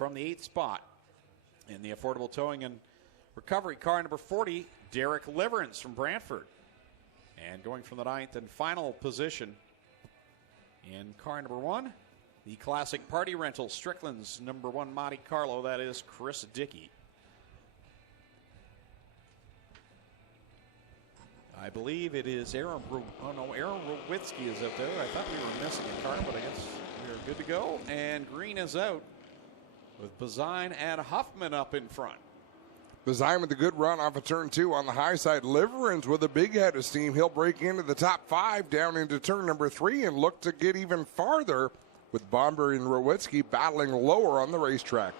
from the 8th spot. In the affordable towing and recovery car number 40, Derek Liverance from Brantford. And going from the 9th and final position in car number 1, the classic party rental Strickland's number 1 Monte Carlo, that is Chris Dickey. I believe it is Aaron Rowitsky is up there. I thought we were missing a car, but I guess we're good to go. And green is out with Bazine and Huffman up in front. Bazine with a good run off of turn 2 on the high side. Liverance with a big head of steam. He'll break into the top 5 down into turn number 3 and look to get even farther with Bomber and Rowitsky battling lower on the racetrack.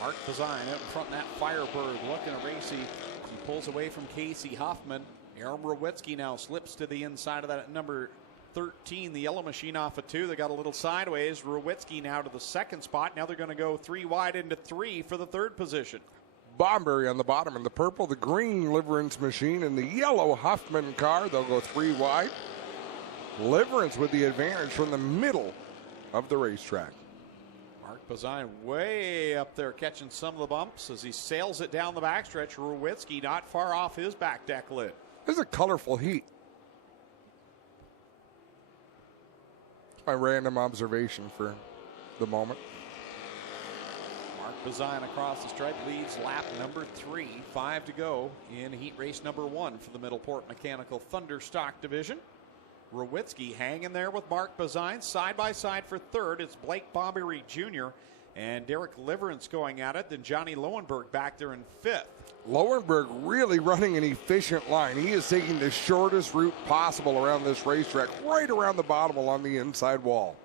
Mark Bazine out in front in that Firebird looking racy. He pulls away from Casey Huffman. Aaron Rowitsky now slips to the inside of that at number 13. The yellow machine off of 2. They got a little sideways. Rowitsky now to the 2nd spot. Now they're going to go 3 wide into 3 for the 3rd position. Bomberry on the bottom in the purple, the green Liverance machine, and the yellow Huffman car. They'll go 3 wide. Liverance with the advantage from the middle of the racetrack. Mark Bazine way up there catching some of the bumps as he sails it down the backstretch. Rowitsky not far off his back deck lid. This is a colorful heat. My random observation for the moment. Mark Bazine across the stripe leads lap number 3. 5 to go in heat race number 1 for the Middleport Mechanical Thunderstock division. Rowitsky hanging there with Mark Bazine side by side for 3rd. It's Blake Bombery Jr. and Derek Liverance going at it. Then Johnny Lowenberg back there in 5th. Lowenberg really running an efficient line. He is taking the shortest route possible around this racetrack, right around the bottom along the inside wall.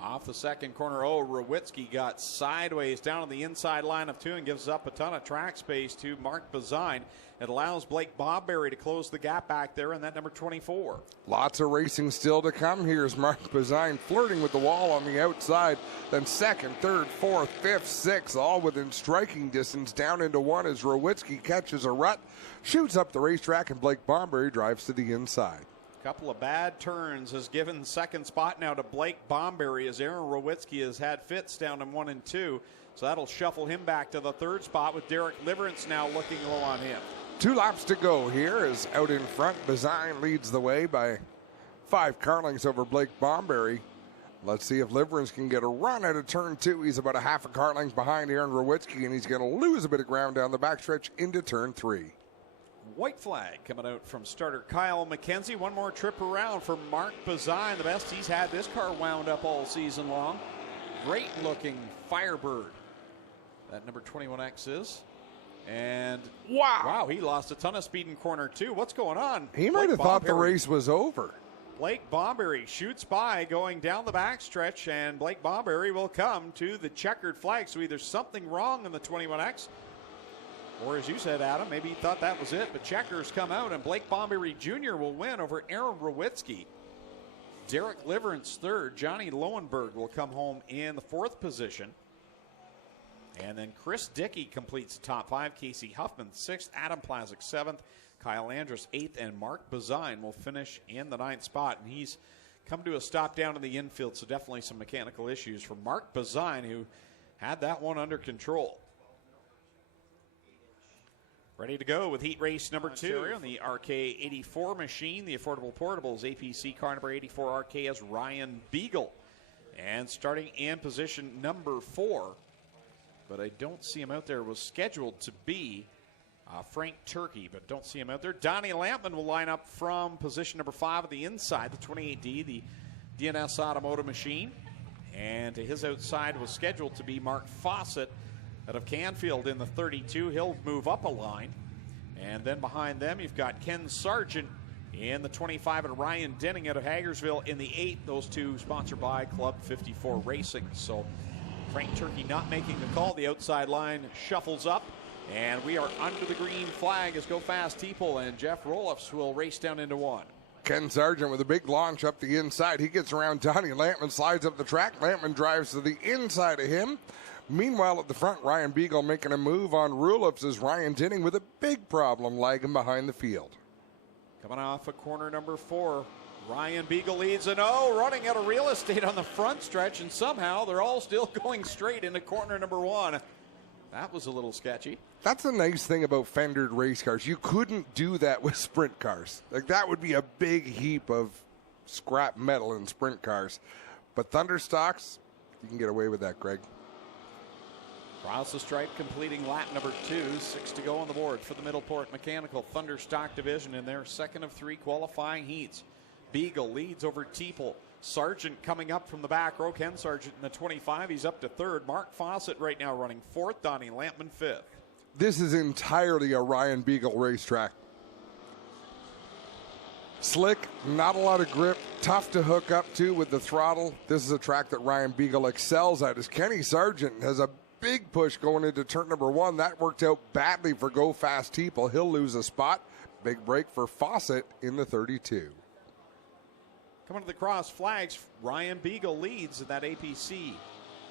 Off the 2nd corner, Rowitsky got sideways down on the inside line of 2 and gives up a ton of track space to Mark Bazine. It allows Blake Bobberry to close the gap back there in that number 24. Lots of racing still to come. Here's Mark Bazine flirting with the wall on the outside. Then 2nd, 3rd, 4th, 5th, 6th, all within striking distance down into 1 as Rowitsky catches a rut, shoots up the racetrack, and Blake Bobberry drives to the inside. Couple of bad turns has given 2nd spot now to Blake Bomberry as Aaron Rowitsky has had fits down in 1 and 2. So that'll shuffle him back to the 3rd spot with Derek Liverance now looking low on him. 2 laps to go here as out in front, Bazine leads the way by 5 car-lengths over Blake Bomberry. Let's see if Liverance can get a run out of turn 2. He's about a half a car-length behind Aaron Rowitsky, and he's going to lose a bit of ground down the backstretch into turn 3. White flag coming out from starter Kyle McKenzie. One more trip around for Mark Bazine. The best he's had this car wound up all season long. Great looking Firebird. That number 21X is. And wow, he lost a ton of speed in corner 2. What's going on? He might have thought the race was over. Blake Bomberry shoots by going down the backstretch, and Blake Bomberry will come to the checkered flag. So either something wrong in the 21X, or as you said, Adam, maybe he thought that was it, but checkers come out, and Blake Bomberry Jr. will win over Aaron Rowitsky. Derek Liverance 3rd. Johnny Lowenberg will come home in the 4th position. And then Chris Dickey completes the top 5. Casey Huffman 6th. Adam Plazik 7th. Kyle Andrus 8th. And Mark Bazine will finish in the 9th spot. And he's come to a stop down in the infield, so definitely some mechanical issues for Mark Bazine, who had that one under control. Ready to go with heat race number 2 on the RK84 machine. The Affordable Portables APC car number 84 RK as Ryan Beagle. And starting in position number 4, but I don't see him out there, was scheduled to be Frank Turkey, but don't see him out there. Donnie Lampman will line up from position number 5 at the inside, the 28D, the DNS Automotive machine. And to his outside was scheduled to be Mark Fawcett out of Canfield in the 32. He'll move up a line. And then behind them, you've got Ken Sargent in the 25 and Ryan Denning out of Hagersville in the 8. Those two sponsored by Club 54 Racing. So Frank Turkey not making the call. The outside line shuffles up. And we are under the green flag as Go Fast Teeple and Jeff Roloffs will race down into 1. Ken Sargent with a big launch up the inside. He gets around Donnie Lampman, slides up the track. Lampman drives to the inside of him. Meanwhile, at the front, Ryan Beagle making a move on Roloffs as Ryan Denning with a big problem lagging behind the field. Coming off of corner number 4, Ryan Beagle leads, and running out of real estate on the front stretch, and somehow they're all still going straight into corner number 1. That was a little sketchy. That's the nice thing about fendered race cars. You couldn't do that with sprint cars. Like, that would be a big heap of scrap metal in sprint cars. But Thunderstocks, you can get away with that, Greg. Across the stripe, completing lap number 2. 6 to go on the board for the Middleport Mechanical Thunderstock division in their second of 3 qualifying heats. Beagle leads over Teeple. Sargent coming up from the back row. Ken Sargent in the 25. He's up to 3rd. Mark Fawcett right now running 4th. Donnie Lampman 5th. This is entirely a Ryan Beagle racetrack. Slick, not a lot of grip, tough to hook up to with the throttle. This is a track that Ryan Beagle excels at, as Kenny Sargent has a big push going into turn number 1. That worked out badly for Go Fast Teeple. He'll lose a spot. Big break for Fawcett in the 32. Coming to the cross flags, Ryan Beagle leads at that APC.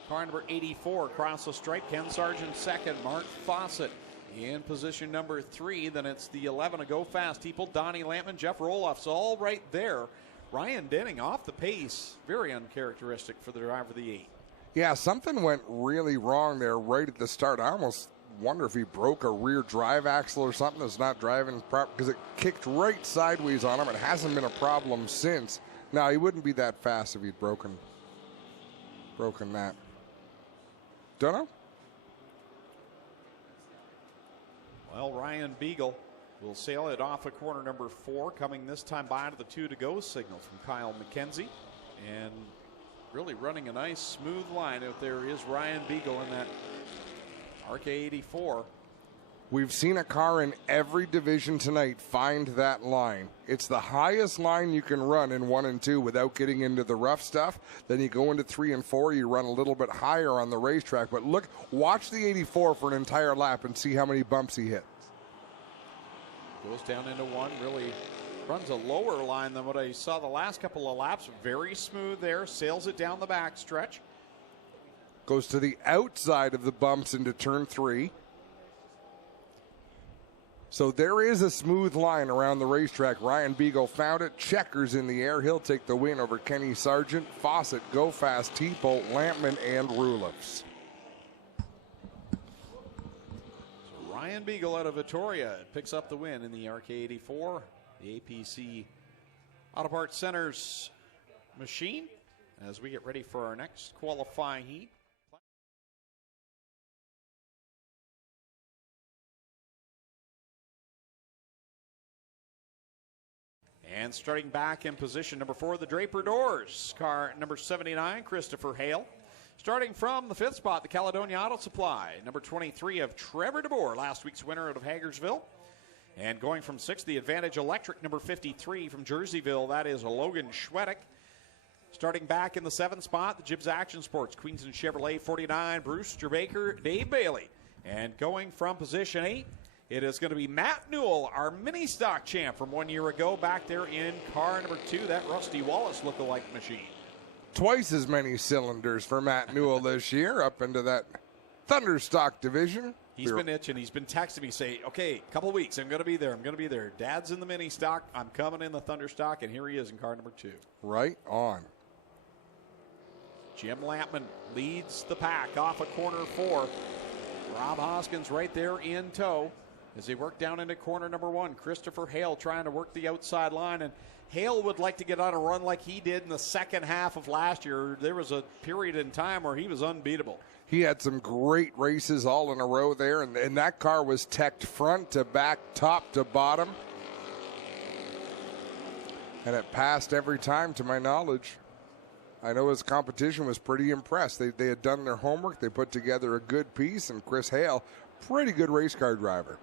Car number 84 across the stripe. Ken Sargent 2nd. Mark Fawcett in position number 3. Then it's the 11 to Go Fast Teeple. Donnie Lampman, Jeff Roloff's all right there. Ryan Denning off the pace. Very uncharacteristic for the driver of the 8. Yeah, something went really wrong there right at the start. I almost wonder if he broke a rear drive axle or something that's not driving proper, because it kicked right sideways on him. It hasn't been a problem since. No, he wouldn't be that fast if he'd broken that. Don't know. Well, Ryan Beagle will sail it off of corner number 4, coming this time by to the 2 to go signal from Kyle McKenzie. And really running a nice smooth line out there is Ryan Beagle in that RK84. We've seen a car in every division tonight find that line. It's the highest line you can run in 1 and 2 without getting into the rough stuff. Then you go into 3 and 4, you run a little bit higher on the racetrack. But look, watch the 84 for an entire lap and see how many bumps he hits. Goes down into 1, really runs a lower line than what I saw the last couple of laps. Very smooth there, sails it down the back stretch. Goes to the outside of the bumps into turn 3. So there is a smooth line around the racetrack. Ryan Beagle found it. Checkers in the air. He'll take the win over Kenny Sargent, Fawcett, Go Fast, Teeple, Lampman, and Rulifs. So Ryan Beagle out of Victoria picks up the win in the RK84, the APC Auto Parts Center's machine, as we get ready for our next qualifying heat. And starting back in position number 4, the Draper Doors. Car number 79, Christopher Hale. Starting from the 5th spot, the Caledonia Auto Supply. Number 23 of Trevor DeBoer, last week's winner out of Hagersville. And going from 6th, the Advantage Electric, number 53 from Jerseyville. That is Logan Schwedick. Starting back in the 7th spot, the Gibbs Action Sports, Queenston Chevrolet 49, Brewster Baker, Dave Bailey. And going from position 8, it is going to be Matt Newell, our mini stock champ from 1 year ago, back there in car number 2, that Rusty Wallace lookalike machine. Twice as many cylinders for Matt Newell this year, up into that Thunderstock division. He's been itching. He's been texting me, say, okay, couple weeks, I'm going to be there. I'm going to be there. Dad's in the mini stock. I'm coming in the Thunderstock, and here he is in car number 2. Right on. Jim Lampman leads the pack off of corner 4. Rob Hoskins right there in tow as they work down into corner number 1. Christopher Hale trying to work the outside line, and Hale would like to get on a run like he did in the second half of last year. There was a period in time where he was unbeatable. He had some great races all in a row there, and that car was teched front to back, top to bottom. And it passed every time, to my knowledge. I know his competition was pretty impressed. They had done their homework. They put together a good piece, and Chris Hale, pretty good race car driver.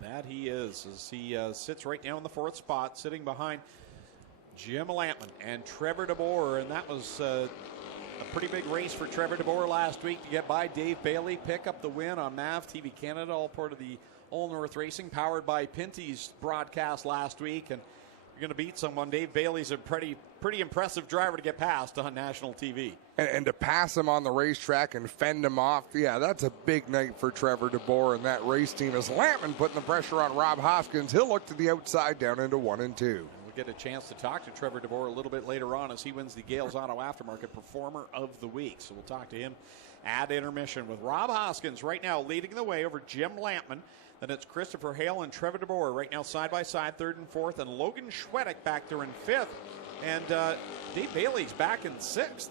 That he is, as he sits right now in the 4th spot, sitting behind Jim Lampman and Trevor DeBoer. And that was a pretty big race for Trevor DeBoer last week to get by Dave Bailey, pick up the win on MAV TV Canada, all part of the Old North Racing, powered by Pinty's broadcast last week. And you're going to beat someone. Dave Bailey's a pretty impressive driver to get past on national TV. And to pass him on the racetrack and fend him off, yeah, that's a big night for Trevor DeBoer and that race team. As Lampman putting the pressure on Rob Hoskins, he'll look to the outside down into 1 and 2. We get a chance to talk to Trevor DeBoer a little bit later on as he wins the Gales Auto Aftermarket Performer of the Week. So we'll talk to him at intermission with Rob Hoskins right now leading the way over Jim Lampman. Then it's Christopher Hale and Trevor DeBoer right now side by side, third and fourth, and Logan Schwedek back there in fifth. And Dave Bailey's back in sixth.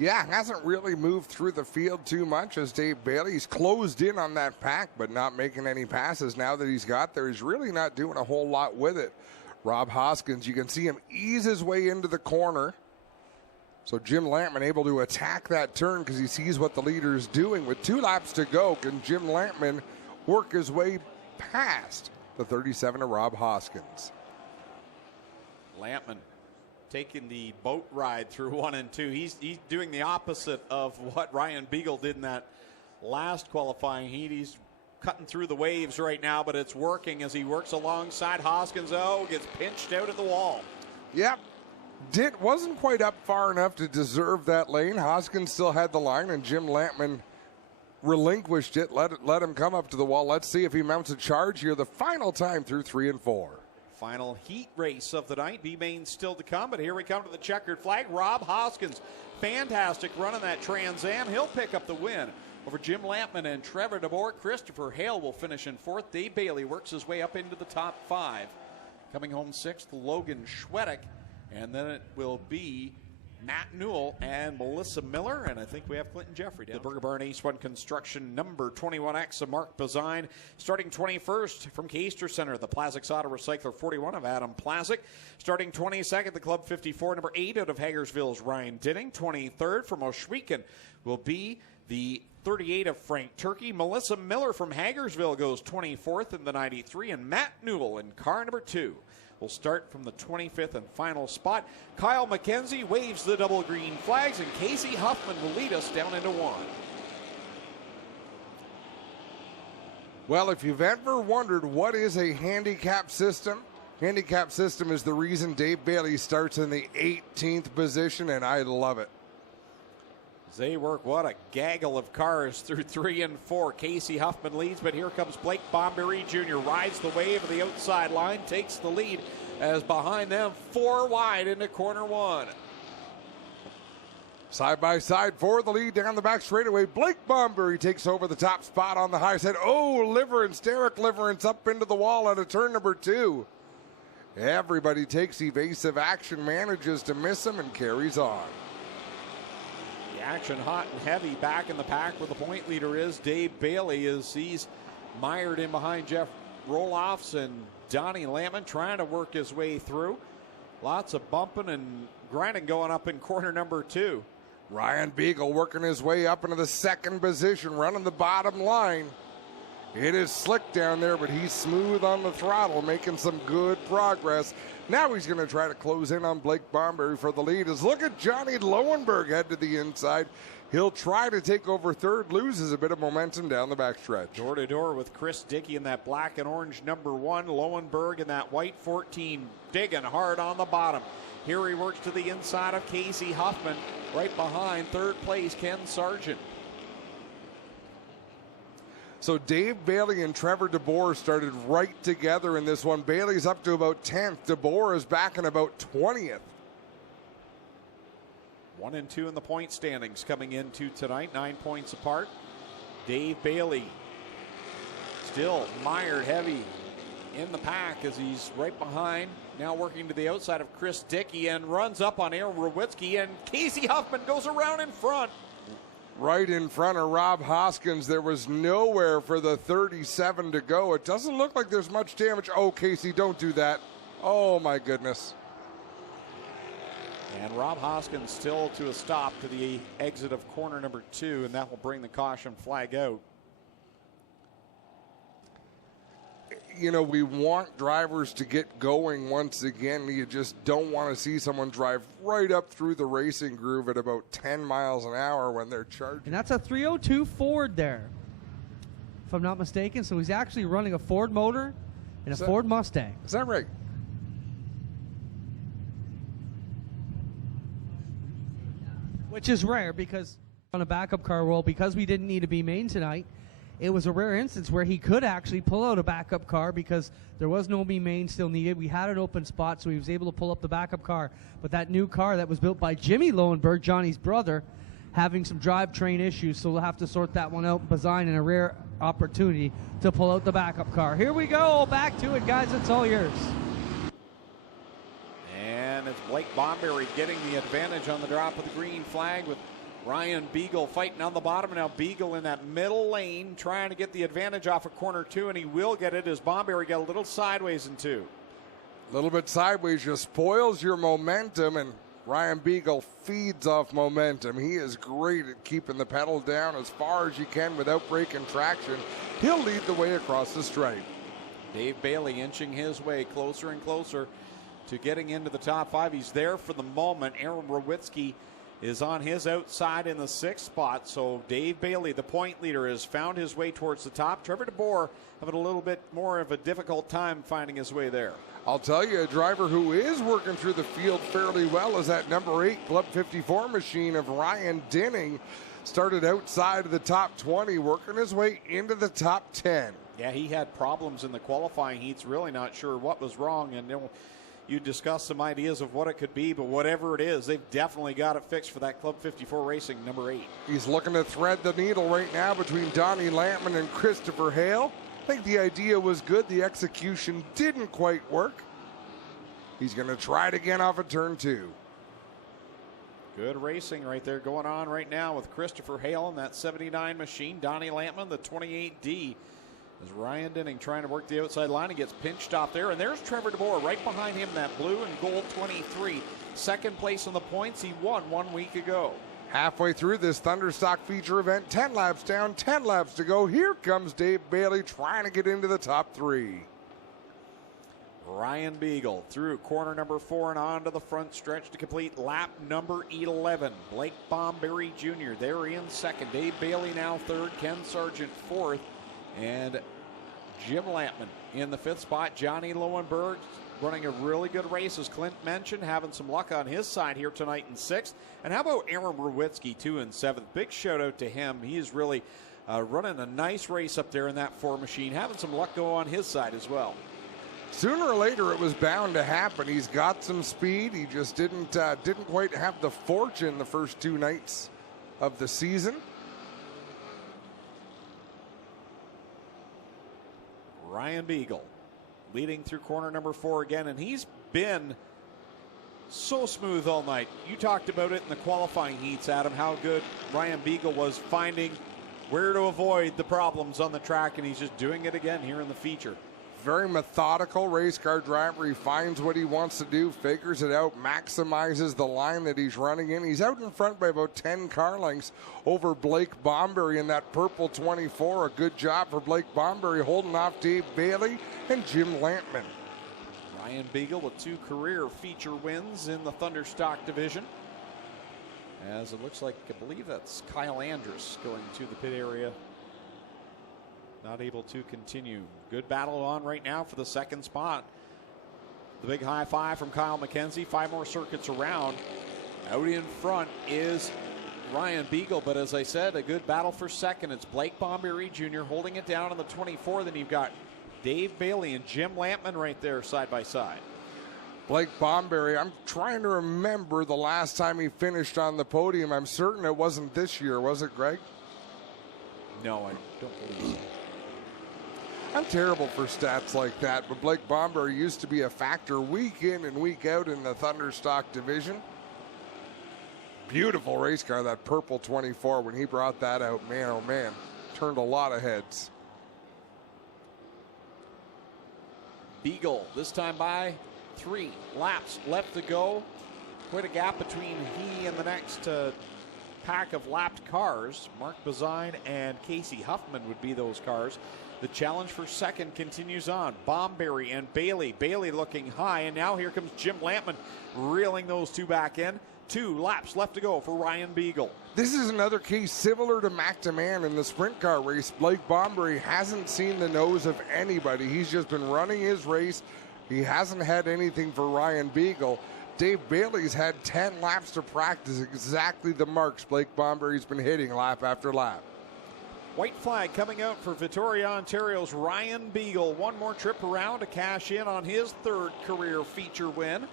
Yeah, hasn't really moved through the field too much as Dave Bailey's closed in on that pack, but not making any passes. Now that he's got there, he's really not doing a whole lot with it. Rob Hoskins, you can see him ease his way into the corner. So Jim Lampman able to attack that turn because he sees what the leader is doing. With 2 laps to go, can Jim Lampman work his way past the 37 of Rob Hoskins? Lampman taking the boat ride through 1 and 2. He's doing the opposite of what Ryan Beagle did in that last qualifying heat. He's cutting through the waves right now, but it's working as he works alongside Hoskins. Oh, gets pinched out at the wall. Yep. Wasn't quite up far enough to deserve that lane. Hoskins still had the line, and Jim Lampman relinquished it, let him come up to the wall. Let's see if he mounts a charge here the final time through 3 and 4. Final heat race of the night. B-Main still to come, but here we come to the checkered flag. Rob Hoskins, fantastic run on that Trans Am. He'll pick up the win over Jim Lampman and Trevor DeBoer. Christopher Hale will finish in fourth. Dave Bailey works his way up into the top 5. Coming home sixth, Logan Schwedek. And then it will be Matt Newell and Melissa Miller, and I think we have Clinton Jeffrey down. The Burger Barn Ace 1 Construction number 21X of Mark Bazine. Starting 21st from Keister Center, the Plastics Auto Recycler 41 of Adam Plazik. Starting 22nd, the Club 54, number 8 out of Hagersville's Ryan Dinning. 23rd from Oshwegan will be the 38 of Frank Turkey. Melissa Miller from Hagersville goes 24th in the 93, and Matt Newell in car number 2 will start from the 25th and final spot. Kyle McKenzie waves the double green flags, and Casey Huffman will lead us down into 1. Well, if you've ever wondered what is a handicap system is the reason Dave Bailey starts in the 18th position, and I love it. They work, what a gaggle of cars through 3 and 4. Casey Huffman leads, but here comes Blake Bomberry Jr. Rides the wave of the outside line, takes the lead as behind them 4 wide into corner 1. Side by side for the lead down the back straightaway. Blake Bomberry takes over the top spot on the high side. Oh, Derek Liverance up into the wall at a turn number 2. Everybody takes evasive action, manages to miss him, and carries on. Action hot and heavy back in the pack where the point leader is. Dave Bailey as he's mired in behind Jeff Roloffs and Donnie Lampman trying to work his way through. Lots of bumping and grinding going up in corner number 2. Ryan Beagle working his way up into the 2nd position, running the bottom line. It is slick down there, but he's smooth on the throttle, making some good progress. Now he's going to try to close in on Blake Bomberry for the lead. As look at Johnny Lowenberg head to the inside. He'll try to take over 3rd, loses a bit of momentum down the backstretch. Door to door with Chris Dickey in that black and orange number 1. Lowenberg in that white 14, digging hard on the bottom. Here he works to the inside of Casey Huffman. Right behind 3rd place, Ken Sargent. So Dave Bailey and Trevor DeBoer started right together in this one. Bailey's up to about 10th. DeBoer is back in about 20th. 1 and 2 in the point standings coming into tonight, 9 points apart. Dave Bailey still mired heavy in the pack as he's right behind. Now working to the outside of Chris Dickey and runs up on Aaron Rowitsky, and Casey Huffman goes around in front. Right in front of Rob Hoskins. There was nowhere for the 37 to go. It doesn't look like there's much damage. Oh, Casey, don't do that. Oh, my goodness. And Rob Hoskins still to a stop to the exit of corner number 2, and that will bring the caution flag out. You know, we want drivers to get going once again. You just don't want to see someone drive right up through the racing groove at about 10 miles an hour when they're charging. And that's a 302 Ford there, if I'm not mistaken. So he's actually running a Ford motor and a Ford Mustang. Is that right? Which is rare because on a backup car roll, because we didn't need a B main tonight, it was a rare instance where he could actually pull out a backup car because there was no main still needed. We had an open spot, so he was able to pull up the backup car. But that new car that was built by Jimmy Lowenberg, Johnny's brother, having some drivetrain issues, so we'll have to sort that one out. Bazine in a rare opportunity to pull out the backup car. Here we go, back to it, guys. It's all yours. And it's Blake Bomberry getting the advantage on the drop of the green flag with Ryan Beagle fighting on the bottom. Now Beagle in that middle lane trying to get the advantage off of corner 2, and he will get it as Bomberry got a little sideways in 2. A little bit sideways just spoils your momentum, and Ryan Beagle feeds off momentum. He is great at keeping the pedal down as far as you can without breaking traction. He'll lead the way across the stripe. Dave Bailey inching his way closer and closer to getting into the top 5. He's there for the moment. Aaron Rowitsky is on his outside in the 6th spot. So Dave Bailey, the point leader, has found his way towards the top. Trevor DeBoer having a little bit more of a difficult time finding his way there. I'll tell you, a driver who is working through the field fairly well is that number 8 Club 54 machine of Ryan Dinning. Started outside of the top 20, working his way into the top 10. Yeah, he had problems in the qualifying heats, really not sure what was wrong, and you discussed some ideas of what it could be, but whatever it is, they've definitely got it fixed for that Club 54 Racing number 8. He's looking to thread the needle right now between Donnie Lampman and Christopher Hale. I think the idea was good. The execution didn't quite work. He's going to try it again off of turn 2. Good racing right there going on right now with Christopher Hale in that 79 machine. Donnie Lampman, the 28D. As Ryan Dinning trying to work the outside line. He gets pinched off there. And there's Trevor DeBoer right behind him, that blue and gold 23. Second place on the points. He won 1 week ago. Halfway through this Thunderstock feature event, 10 laps down, 10 laps to go. Here comes Dave Bailey trying to get into the top 3. Ryan Beagle through corner number 4 and on to the front stretch to complete lap number 11. Blake Bomberry Jr. there in second. Dave Bailey now third. Ken Sargent fourth. And Jim Lampman in the 5th spot. Johnny Lowenberg running a really good race, as Clint mentioned, having some luck on his side here tonight in 6th. And how about Aaron Rowitsky, 2 and 7th? Big shout out to him. He is really running a nice race up there in that 4 machine, having some luck go on his side as well. Sooner or later, it was bound to happen. He's got some speed. He just didn't quite have the fortune the first 2 nights of the season. Ryan Beagle leading through corner number 4 again, and he's been so smooth all night. You talked about it in the qualifying heats, Adam, how good Ryan Beagle was finding where to avoid the problems on the track, and he's just doing it again here in the feature. Very methodical race car driver. He finds what he wants to do, figures it out, maximizes the line that he's running in. He's out in front by about 10 car lengths over Blake Bomberry in that purple 24. A good job for Blake Bomberry holding off Dave Bailey and Jim Lampman. Ryan Beagle with 2 career feature wins in the Thunderstock division. As it looks like, I believe that's Kyle Andrus going to the pit area. Not able to continue. Good battle on right now for the 2nd spot. The big high five from Kyle McKenzie. 5 more circuits around. Out in front is Ryan Beagle, but as I said, a good battle for 2nd. It's Blake Bomberry Jr. holding it down on the 24. Then you've got Dave Bailey and Jim Lampman right there side by side. Blake Bomberry, I'm trying to remember the last time he finished on the podium. I'm certain it wasn't this year, was it, Greg? No, I don't believe so. I'm terrible for stats like that, but Blake Bomberry used to be a factor week in and week out in the Thunderstock division. Beautiful race car, that purple 24. When he brought that out, man, oh man, turned a lot of heads. Beagle this time by 3 laps left to go. Quite a gap between he and the next pack of lapped cars. Mark Bazine and Casey Huffman would be those cars. The challenge for 2nd continues on. Bomberry and Bailey. Bailey looking high, and now here comes Jim Lampman reeling those 2 back in. 2 laps left to go for Ryan Beagle. This is another case similar to McDeman in the sprint car race. Blake Bomberry hasn't seen the nose of anybody. He's just been running his race. He hasn't had anything for Ryan Beagle. Dave Bailey's had 10 laps to practice exactly the marks Blake Bomberry's been hitting lap after lap. White flag coming out for Victoria, Ontario's Ryan Beagle. One more trip around to cash in on his third career feature win.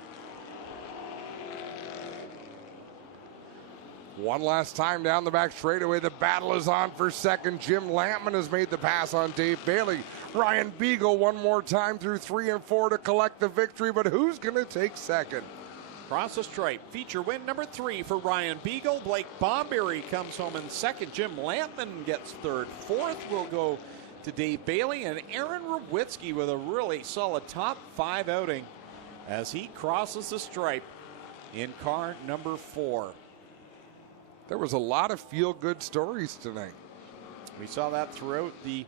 One last time down the back straightaway. The battle is on for second. Jim Lampman has made the pass on Dave Bailey. Ryan Beagle one more time through 3 and 4 to collect the victory, but who's going to take second? Across the stripe, feature win number 3 for Ryan Beagle. Blake Bomberry comes home in second. Jim Lampman gets third. Fourth will go to Dave Bailey, and Aaron Rowitsky with a really solid top 5 outing as he crosses the stripe in car number 4. There was a lot of feel-good stories tonight. We saw that throughout the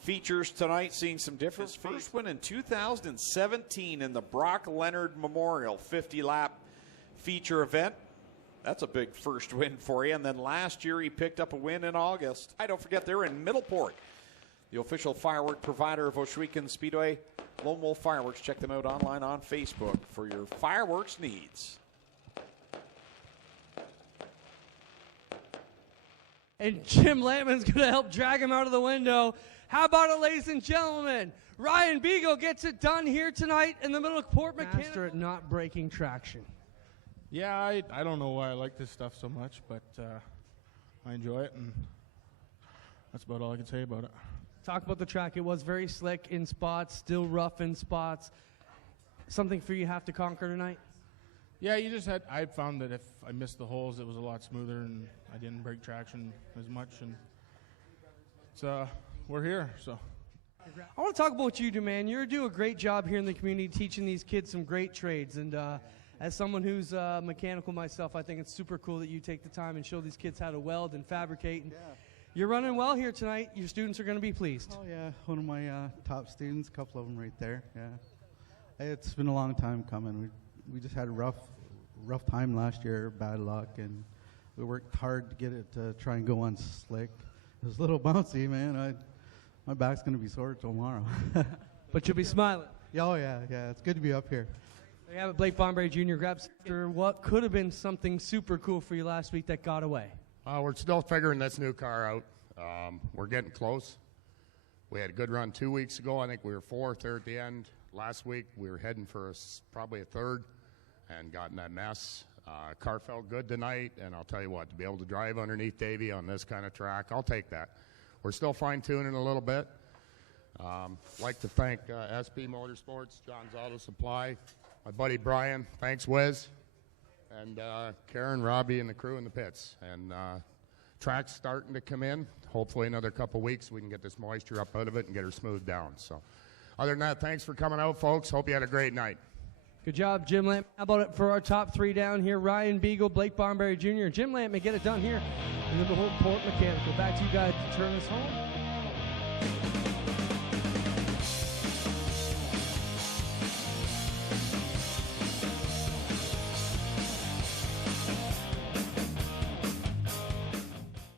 features tonight, seeing some difference. First win in 2017 in the Brock Leonard Memorial 50-lap feature event. That's a big first win for you. And then last year he picked up a win in August. I don't forget they're in Middleport, the official firework provider of Ohsweken Speedway. Lone Wolf Fireworks. Check them out online on Facebook for your fireworks needs. And Jim Lampman's going to help drag him out of the window. How about it, ladies and gentlemen? Ryan Beagle gets it done here tonight in the middle of Port Mechanical. Master at not breaking traction. Yeah, I don't know why I like this stuff so much, but I enjoy it, and that's about all I can say about it. Talk about the track. It was very slick in spots, still rough in spots. Something for you have to conquer tonight? Yeah, I found that if I missed the holes, it was a lot smoother, and I didn't break traction as much, and it's, we're here, so. I want to talk about what you do, man. You do a great job here in the community teaching these kids some great trades, and as someone who's mechanical myself, I think it's super cool that you take the time and show these kids how to weld and fabricate. And you're running well here tonight. Your students are going to be pleased. Oh, yeah, one of my top students, a couple of them right there, yeah. It's been a long time coming. We just had a rough time last year, bad luck, and we worked hard to get it to try and go on slick. It was a little bouncy, man. My back's going to be sore tomorrow. But you'll be smiling. Oh, yeah, it's good to be up here. There you have it, Blake Bomberry Jr. grabs after what could have been something super cool for you last week that got away. We're still figuring this new car out. We're getting close. We had a good run 2 weeks ago. I think we were 4th there at the end. Last week we were heading for probably a 3rd and got in that mess. Car felt good tonight, and I'll tell you what, to be able to drive underneath Davey on this kind of track, I'll take that. We're still fine-tuning a little bit. Like to thank SP Motorsports, John's Auto Supply, my buddy Brian, thanks Wes, and Karen, Robbie, and the crew in the pits. And track's starting to come in. Hopefully another couple weeks we can get this moisture up out of it and get her smoothed down. So other than that, thanks for coming out, folks. Hope you had a great night. Good job, Jim Lamp. How about it for our top 3 down here? Ryan Beagle, Blake Bomberry Jr., Jim Lamp may get it done here in the Port Mechanical. Back to you guys to turn us home.